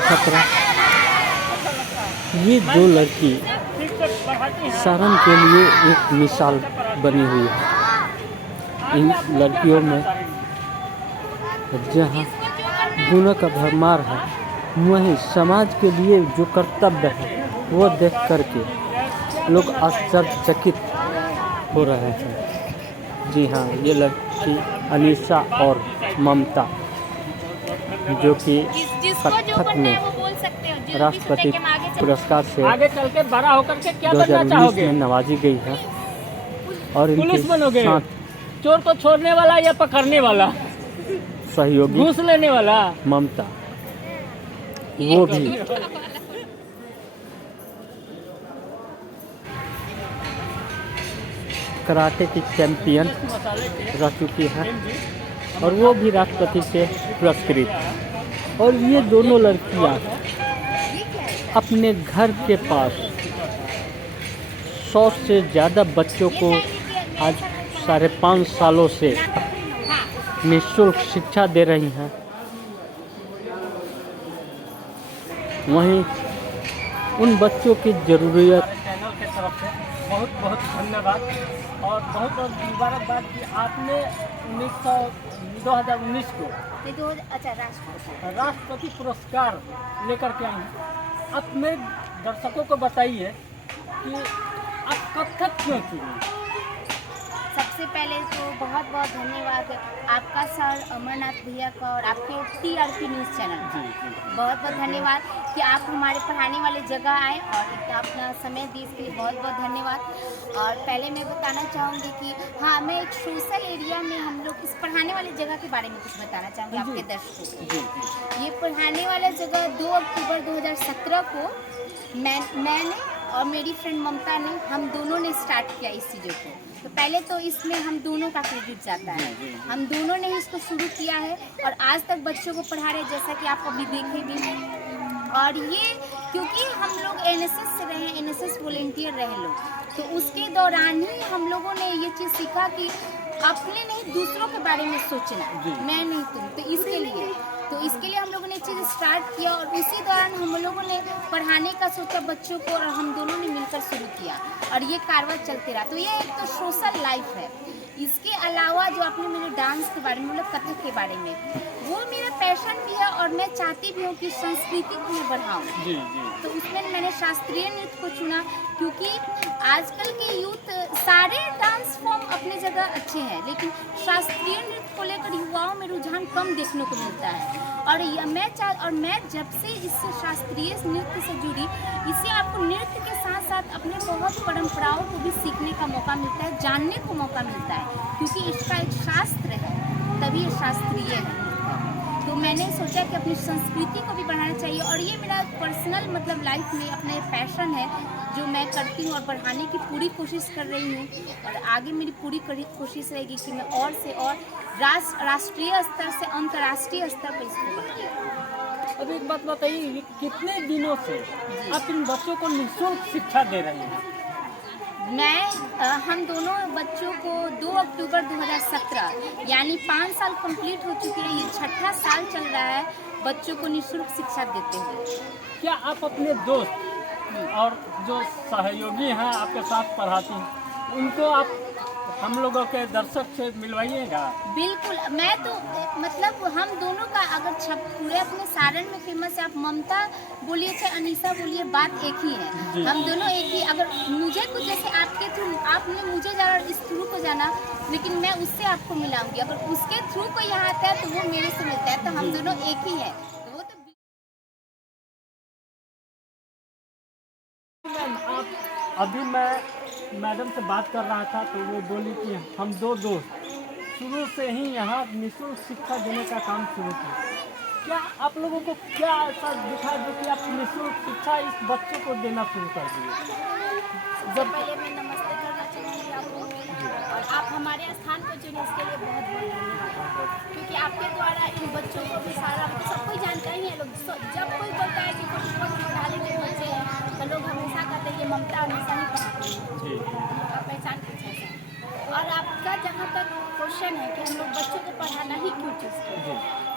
खतरा। ये दो लड़की सारण के लिए एक मिसाल बनी हुई है। इन लड़कियों में जहाँ गुणों का भरमार है, वहीं समाज के लिए जो कर्तव्य है वो देख करके लोग आश्चर्यचकित हो रहे हैं। जी हाँ, ये लड़की अनीशा और ममता जो कि कथक में राष्ट्रपति पुरस्कार से आगे चल के बड़ा होकर के क्या बनना 2019 चाहोगे? में नवाजी गई है। और पुलिस इनके बनोगे? साथ चोर को छोड़ने वाला या पकड़ने वाला? सहयोगी घूस लेने वाला? ममता, वो भी कराटे की चैंपियन रह चुकी है और वो भी राष्ट्रपति से पुरस्कृत। और ये दोनों लड़कियां अपने घर के पास 100 से ज़्यादा बच्चों को आज 5.5 सालों से निःशुल्क शिक्षा दे रही हैं। वहीं उन बच्चों की ज़रूरत चैनल के तरफ से बहुत बहुत धन्यवाद और बहुत बहुत मुबारकबाद कि आपने 2019 को राष्ट्रपति पुरस्कार लेकर के आई हैं। अब मेरे दर्शकों को बताइए कि आप कथक क्यों चुनी? सबसे पहले तो बहुत बहुत धन्यवाद आपका सर अमरनाथ भैया का और आपके TRP न्यूज़ चैनल बहुत बहुत धन्यवाद कि आप हमारे पढ़ाने वाले जगह आए और इतना अपना समय दिए, इसके लिए बहुत बहुत धन्यवाद। और पहले मैं बताना चाहूँगी कि हाँ, मैं एक सोशल एरिया में हम लोग इस पढ़ाने वाले जगह के बारे में कुछ बताना चाहूँगी आपके दर्शकों को। ये पढ़ाने वाला जगह 2 अक्टूबर 2017 को मैंने और मेरी फ्रेंड ममता ने, हम दोनों ने स्टार्ट किया इस चीज़ों को। तो पहले तो इसमें हम दोनों का क्रेडिट जाता है, हम दोनों ने इसको शुरू किया है और आज तक बच्चों को पढ़ा रहे, जैसा कि आप अभी देखे भी। और ये क्योंकि हम लोग NSS से रहे, NSS वॉलेंटियर रहे लोग, तो उसके दौरान ही हम लोगों ने ये चीज़ सीखा कि अपने नहीं दूसरों के बारे में सोचना, मैं नहीं तुम। तो इसके लिए हम लोगों ने चीज़ स्टार्ट किया और उसी दौरान हम लोगों ने पढ़ाने का सोचा बच्चों को और हम दोनों ने मिलकर शुरू किया और ये कारवां चलते रहा। तो ये एक तो सोशल लाइफ है। इसके अलावा जो आपने मेरे डांस के बारे में, मतलब कथक के बारे में, वो मेरा पैशन भी है और मैं चाहती भी हूँ कि संस्कृति को मैं बढ़ाऊँ। तो उसमें मैंने शास्त्रीय नृत्य को चुना क्योंकि आजकल के यूथ सारे डांस फॉर्म अपनी जगह अच्छे हैं, लेकिन शास्त्रीय नृत्य को लेकर युवाओं में रुझान कम देखने को मिलता है। और मैं जब से इससे शास्त्रीय नृत्य से जुड़ी, इससे आपको नृत्य के साथ साथ अपने बहुत परंपराओं को भी सीखने का मौका मिलता है, जानने को मौका मिलता है, क्योंकि इसका एक शास्त्र है, तभी ये शास्त्रीय है। तो मैंने सोचा कि अपनी संस्कृति को भी बढ़ाना चाहिए और ये मेरा पर्सनल मतलब लाइफ में अपना पैशन है जो मैं करती हूँ और बढ़ाने की पूरी कोशिश कर रही हूँ। और आगे मेरी पूरी कोशिश रहेगी कि मैं और से और राष्ट्रीय स्तर से अंतर्राष्ट्रीय स्तर पर इसको बढ़ाऊँ। अब एक बात बताइए, कितने दिनों से आप इन बच्चों को निःशुल्क शिक्षा दे रहे हैं? हम दोनों बच्चों को 2 अक्टूबर 2017 यानी 5 साल कंप्लीट हो चुके हैं, ये 6ठा साल चल रहा है, बच्चों को निःशुल्क शिक्षा देते हैं। क्या आप अपने दोस्त और जो सहयोगी हैं आपके साथ पढ़ाती हैं, उनको आप हम लोगों के दर्शक से मिलवाइएगा? बिल्कुल, मैं तो मतलब हम दोनों का अगर पूरे अपने सारण में फेमस है, आप ममता बोलिए चाहे अनीशा बोलिए, बात एक ही है। हम दोनों एक ही। अगर मुझे कुछ जैसे आपके थ्रू, आपने मुझे जाना इस थ्रू को जाना, लेकिन मैं उससे आपको मिलाऊंगी, अगर उसके थ्रू को यहाँ आता है तो वो मेरे से मिलता है, तो हम दोनों एक ही है। वो तो अभी मैं मैडम से बात कर रहा था तो वो बोली कि हम 2 दोस्त शुरू से ही यहाँ निःशुल्क शिक्षा देने का काम शुरू किया। क्या आप लोगों को क्या ऐसा दिखा जो कि आप निःशुल्क शिक्षा इस बच्चों को देना शुरू कर दिए? जब पहले मैं नमस्ते करना चाहूँगी आपको, और आप हमारे स्थान को चुने इसके लिए बहुत बहुत धन्यवाद, क्योंकि आपके द्वारा इन बच्चों को भी सारा सब कोई जानता ही है। लोग जब कोई बोलता है कि कुछ पढ़ाने के बच्चे हैं तो लोग हमेशा कहते हैं ये ममता हमेशा ही पढ़ाती है, उनका पहचान कुछ ऐसा है। और आपका जहाँ तक क्वेश्चन है कि हम लोग बच्चों को पढ़ाना ही क्यों चीज़,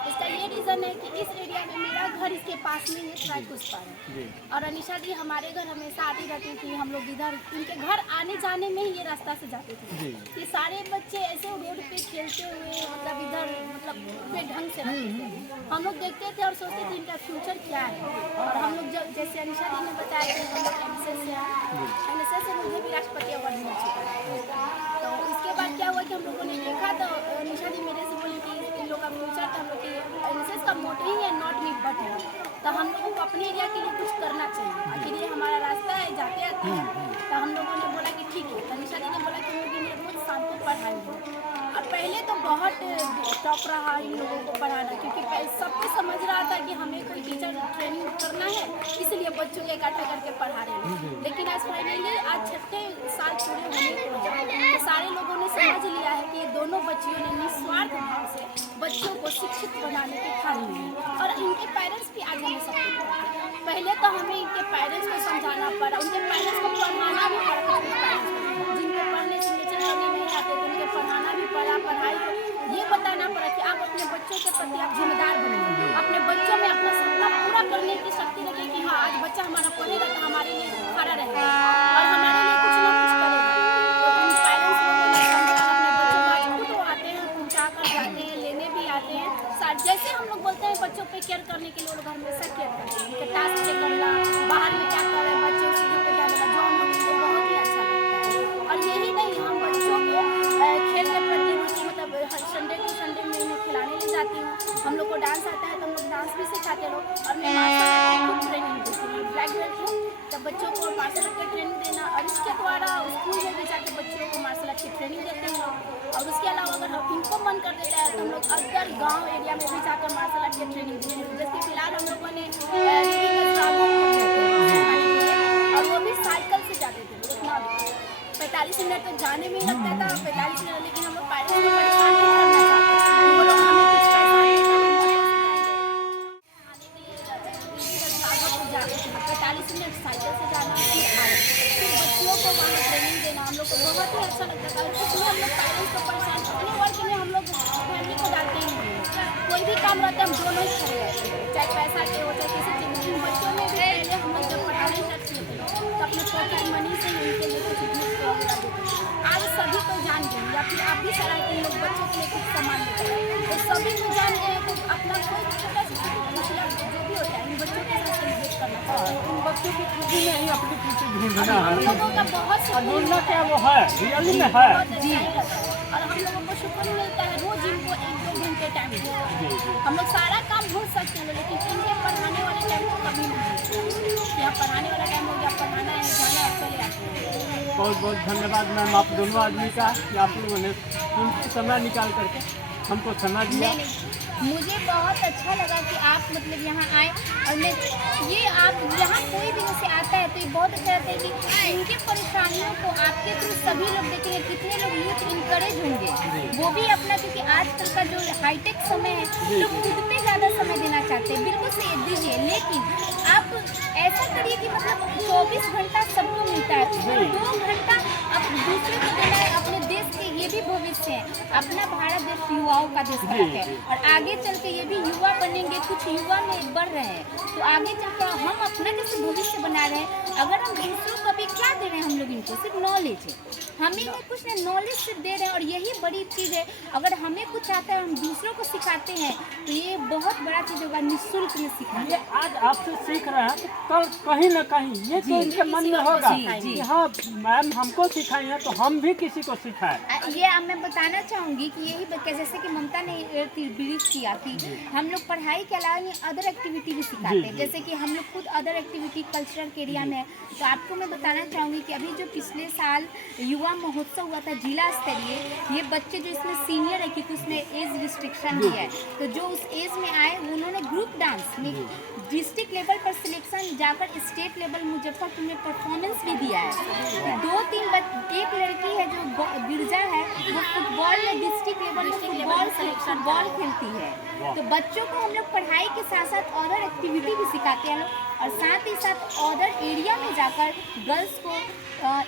इसका ये रीज़न है कि इस एरिया है मेरा घर इसके पास में है ट्राइकुस पर जी और अनिशा जी हमारे घर हमेशा आती रहती थी। हम लोग इधर इनके घर आने जाने में ही ये रास्ता से जाते थे। जी ये सारे बच्चे ऐसे रोड पे खेलते हुए मतलब इधर मतलब बेढंग से रहते थे। हम लोग देखते थे और सोचते थे इनका फ्यूचर क्या है। और हम लोग जब जैसे अनिशा जी ने बताया कि हम लोग एनएसएस से हैं, एनएसएस से मुझे भी राष्ट्रपति अवार्ड मिल चुका है। तो इसके बाद क्या हुआ कि हम लोगों ने देखा तो अनिशा जी मेरे से बोली कि इन लोग का फ्यूचर तो हम लोग की एनएसएस का मोटो ही है नॉट मी बट है। तो हम लोगों को अपने एरिया के लिए कुछ करना चाहिए। आखिर ये हमारा रास्ता है जाते आते हैं। तो हम लोगों ने बोला कि ठीक है। अनिशा जी ने बोला कि हम लोग इन्हें रोज शाम को पढ़ाएंगे। और पहले तो बहुत टफ रहा इन लोगों को पढ़ाना क्योंकि सबको समझ रहा था कि हमें कोई टीचर ट्रेनिंग करना है इसलिए बच्चों को इकट्ठा करके पढ़ा रहे हैं। लेकिन आज फाइनली आज 6ठे साल पूरे होने को है तो सारे लोगों ने समझ लिया है कि ये दोनों बच्चियों ने निस्वार्थ भाव से बच्चों को शिक्षित बनाने की ठान ली है। और इनके पेरेंट्स भी आज हमें सपोर्ट करते हैं। पहले तो हमें इनके पेरेंट्स को समझाना पड़ा, उनके पेरेंट्स को पढ़ाना भी पड़ा। जिनको पढ़ने सिग्नेचर करने नहीं आते तो उनके पढ़ाना भी पड़ा। पढ़ाई ये बताना पड़ा कि आप अपने बच्चों के प्रति आप जिम्मेदार बनेंगे, अपने बच्चों में अपना सपना पूरा करने की शक्ति रखें कि हाँ आज बच्चा हमारा पढ़ेगा तो हमारे लिए खड़ा रहेगा और हमारे लिए कुछ ना कुछ करेगा। तो उन पेरेंट्स लोगों ने समझा अपने बच्चों को आज खुद आते हैं, पहुँचा कर जाते हैं, लेने भी आते हैं। जैसे हम लोग बोलते हैं बच्चों पे केयर करने के लिए वो लोग हमेशा केयर करते हैं। उनके टास्क चेक करना, बाहर में क्या कर रहे हैं बच्चे उस चीज़ों पर ध्यान देना जो हम लोग को बहुत ही अच्छा लगता है। और यही नहीं हम बच्चों को खेल के प्रति रुचि मतलब हर संडे टू संडे में इन्हें खिलाने ले जाती हूँ। हम लोग को डांस आता है तो हम लोग डांस भी सिखाते लोग और मैं मार्शल आर्ट की ट्रेनिंग देती हूँ। ब्लैक बेल्ट हूँ तब बच्चों को मार्शल आर्ट की ट्रेनिंग देना और इसके द्वारा स्कूल में भी जाकर बच्चों को मार्शल आर्ट की ट्रेनिंग देते हैं लोग। और उसके अलावा अगर इनको मन कर देता है तो हम लोग अदर गाँव एरिया में भी जाकर मार्शल आर्ट की ट्रेनिंग देते हैं। जैसे फिलहाल हम लोगों ने और वो भी साइकिल से जाते थे उतना 45 मिनट तो जाने में ही लगता था 45 मिनट। लेकिन हम लोग पेरेंट्स को परेशान नहीं करना चाहते, वो लोग हमें कुछ पैसा नहीं जाते थे 45 मिनट साइकिल से जाना फिर आए फिर बच्चियों को वहाँ ट्रेनिंग देना हम लोग को बहुत ही अच्छा लगता था। इसलिए हम लोग पेरेंट्स को परेशान अपने वर्क में हम लोग फैमिली को डालते ही नहीं। कोई भी काम रहता है हम दोनों ही खड़े रहते हैं चाहे पैसा के हो चाहे किसी चीज़। लेकिन बच्चों में भी पहले हम लोग जब पढ़ाने लगते थे तो अपने पॉकेट मनी से उनके लिए कुछ गिफ्ट वगैरह देते थे। आज सभी को जान गए या फिर आप भी सलाह के लोग बच्चों के लिए कुछ सामान देते हैं तो सभी को जान गए तो अपना कोई छोटा सा खुशियाँ जो भी होता है इन बच्चों के साथ सेलिब्रेट करना चाहिए। उन बच्चों की खुशी में ही अपनी खुशी ढूंढना है। हम लोगों का बहुत और ढूंढना क्या वो है रियली में है जी। और हम लोगों को सुकून मिलता है रोज इनको 1-2 घंटे टाइम देते हैं। हम लोग सारा काम भूल सकते हैं लेकिन इनके पढ़ाने वाले टाइम को कभी नहीं भूलते। यहाँ पढ़ाने वाला टाइम हो गया पढ़ाना है जाना है चले आते हैं। बहुत बहुत धन्यवाद मैम आप दोनों आदमी का कि आप लोगों ने कीमती समय निकाल करके हमको समय दिया। मुझे बहुत अच्छा लगा कि आप मतलब यहाँ आए और मैं ये आप यहाँ कोई भी जैसे आता है तो ये बहुत अच्छा लगता है कि इनके परेशानियों को आपके थ्रू सभी लोग देखेंगे। कितने लोग यूथ इनकरेज होंगे वो भी अपना क्योंकि आजकल का जो हाईटेक समय है लोग खुद पे ज़्यादा समय देना चाहते हैं। बिल्कुल सही दीजिए लेकिन आप ऐसा करिए कि मतलब 24 घंटा सबको मिलता है 2 घंटा आप दूसरे को देना है। अपने देश के ये भी भविष्य है। अपना भारत देश युवाओं का देश है और आगे चल के ये भी युवा बनेंगे। कुछ युवा में बढ़ रहे हैं तो आगे चल के हम अपना जैसे भविष्य बना रहे हैं। अगर हम दूसरों को भी क्या दे रहे हैं हम लोग इनको सिर्फ नॉलेज है। हमें नहीं कुछ नहीं नॉलेज सिर्फ दे रहे हैं और यही बड़ी चीज़ है। अगर हमें कुछ आता है हम दूसरों को सिखाते हैं तो ये बहुत बड़ा चीज़ होगा। निःशुल्क में सिखाएं। ये आज आपसे सीख रहे हैं तो कल कहीं ना कहीं ये तो इनके मन में होगा कि हाँ मैम हमको सिखाई है तो हम भी किसी को सिखाएं। ये अब मैं बताना चाहूँगी कि यही जैसे कि ममता ने ब्रीफ किया कि हम लोग पढ़ाई के अलावा अदर एक्टिविटी भी सिखाते हैं। जैसे कि हम लोग खुद अदर एक्टिविटी कल्चरल के एरिया में है। तो आपको मैं बताना चाहूँगी कि अभी जो पिछले साल युवा महोत्सव हुआ था जिला स्तरीय ये बच्चे जो इसमें सीनियर है क्योंकि उसमें एज रिस्ट्रिक्शन भी है तो जो उस एज में आए उन्होंने ग्रुप डांस में डिस्ट्रिक्ट लेवल पर सिलेक्शन जाकर स्टेट लेवल मुजफ्फरपुर में परफॉर्मेंस भी दिया है। 2-3 एक लड़की है जो गिरजा है वो फुटबॉल में डिस्ट्रिक्ट लेवल में फुटबॉल खेलती है। तो बच्चों को हम लोग पढ़ाई के साथ साथ अदर एक्टिविटी भी सिखाते हैं और साथ ही साथ अदर एरिया में जाकर गर्ल्स को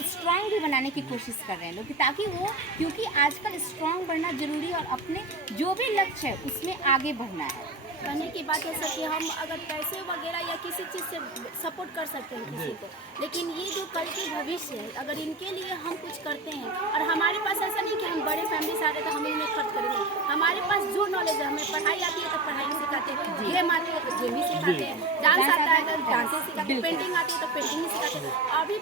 स्ट्रांग भी बनाने की कोशिश कर रहे हैं लोग ताकि वो क्योंकि आजकल स्ट्रांग बनना जरूरी है और अपने जो भी लक्ष्य है उसमें आगे बढ़ना है। कहने की बात है सर कि हम अगर पैसे वगैरह या किसी चीज़ से सपोर्ट कर सकते हैं किसी को, लेकिन ये जो कल के भविष्य है, अगर इनके लिए हम कुछ करते हैं, और हमारे पास ऐसा नहीं कि हम बड़े फैमिली से आ रहे तो हम इन्हें खर्च करेंगे, हमारे पास जो नॉलेज है, हमें पढ़ाई आती है तो पढ़ाई सिखाते हैं, गेम आती है तो गेम ही सिखाते हैं, डांस आता है तो डांस ही सिखाते हैं, पेंटिंग आती है तो पेंटिंग ही सिखाते हैं। अभी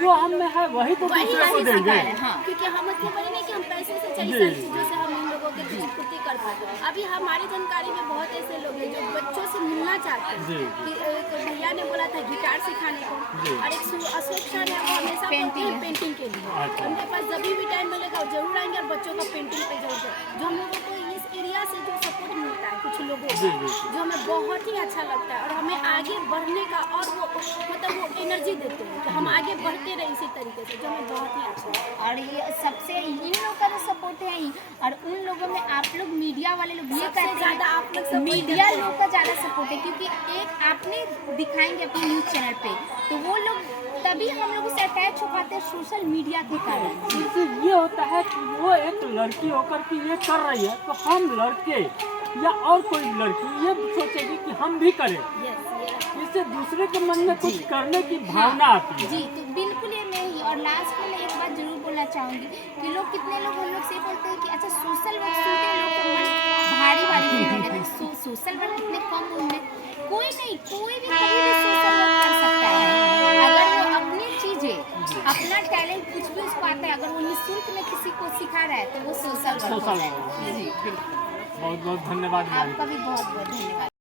जो हम में है वही तो दूसरे को देंगे। क्योंकि हम इतने बड़े नहीं कि हम पैसे से चली सारी चीज़ों से हम इन लोगों की पूर्ति कर पाते। अभी हमारी जानकारी में बहुत ऐसे लोग हैं जो बच्चों से मिलना चाहते हैं कि एक भैया ने बोला था गिटार सिखाने को, और एक अशोक सर है वो हमेशा पेंटिंग के लिए, उनके पास जब भी टाइम मिलेगा जरूर आएंगे और बच्चों को पेंटिंग पे जोड़ दें। जो हम लोगों को इस एरिया से जो सपोर्ट मिलता है कुछ लोगों को, जो हमें बहुत ही अच्छा लगता है और हमें आगे बढ़ने का और वो मतलब वो एनर्जी देते हैं कि हम आगे बढ़ते रहे इसी तरीके से, जो हमें बहुत ही अच्छा लगता है। और ये सबसे इन लोगों का जो सपोर्ट है ही, और उन लोगों में आप लोग मीडिया वाले लोग ये कहते ज़्यादा हैं आप लोग मीडिया लोग का ज़्यादा सपोर्ट है, क्योंकि एक आपने दिखाएंगे अपने न्यूज़ चैनल पे तो वो लोग तभी हम लोग से अटैच हो पाते हैं सोशल मीडिया के कारण। इससे ये होता है कि वो एक लड़की होकर के ये कर रही है तो हम लड़के या और कोई लड़की ये सोचेगी कि हम भी करें, इससे दूसरे के मन में कुछ करने की भावना आती है। जी, तो बिल्कुल ये मैं ही, और लास्ट में मैं एक बात जरूर बोलना चाहूँगी कि लोग कितने लोग हम लोग से बोलते हैं कि अच्छा सोशल वर्क सुनते हैं लोग का मन भारी भारी हो जाता है। सोशल वर्क कितने कम उम्र में कोई नहीं, कोई भी कभी भी सोशल वर्क कर सकता है अगर वो अपनी चीज़ें अपना टैलेंट कुछ भी उसको आता है, अगर वो निःशुल्क में किसी को सिखा रहा है तो वो सोशल वर्क है। जी बिल्कुल। बहुत बहुत धन्यवाद। आपका भी बहुत बहुत धन्यवाद।